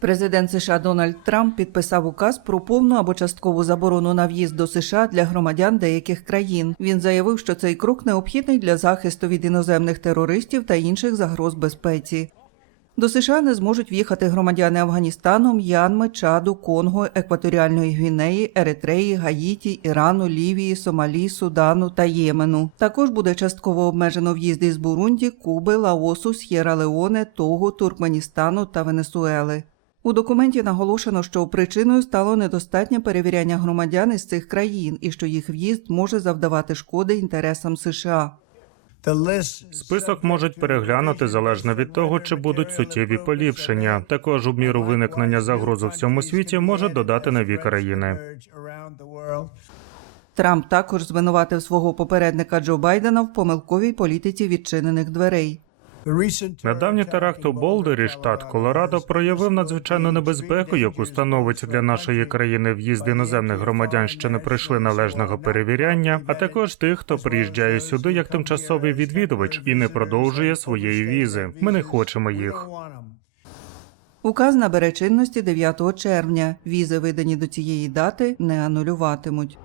Президент США Дональд Трамп підписав указ про повну або часткову заборону на в'їзд до США для громадян деяких країн. Він заявив, що цей крок необхідний для захисту від іноземних терористів та інших загроз безпеці. До США не зможуть в'їхати громадяни Афганістану, М'янми, Чаду, Конго, Екваторіальної Гвінеї, Еритреї, Гаїті, Ірану, Лівії, Сомалі, Судану та Ємену. Також буде частково обмежено в'їзд із Бурунді, Куби, Лаосу, С'єра-Леоне, Того, Туркменістану та Венесуели. У документі наголошено, що причиною стало недостатнє перевіряння громадян із цих країн і що їх в'їзд може завдавати шкоди інтересам США. Список можуть переглянути залежно від того, чи будуть суттєві поліпшення. Також у міру виникнення загроз у всьому світі може додати нові країни. Трамп також звинуватив свого попередника Джо Байдена в помилковій політиці відчинених дверей. Недавній теракт у Болдері, штат Колорадо, проявив надзвичайну небезпеку, яку становить для нашої країни в'їзд іноземних громадян, що не пройшли належного перевіряння, а також тих, хто приїжджає сюди як тимчасовий відвідувач і не продовжує своєї візи. Ми не хочемо їх. Указ набере чинності 9 червня. Візи, видані до цієї дати, не анулюватимуть.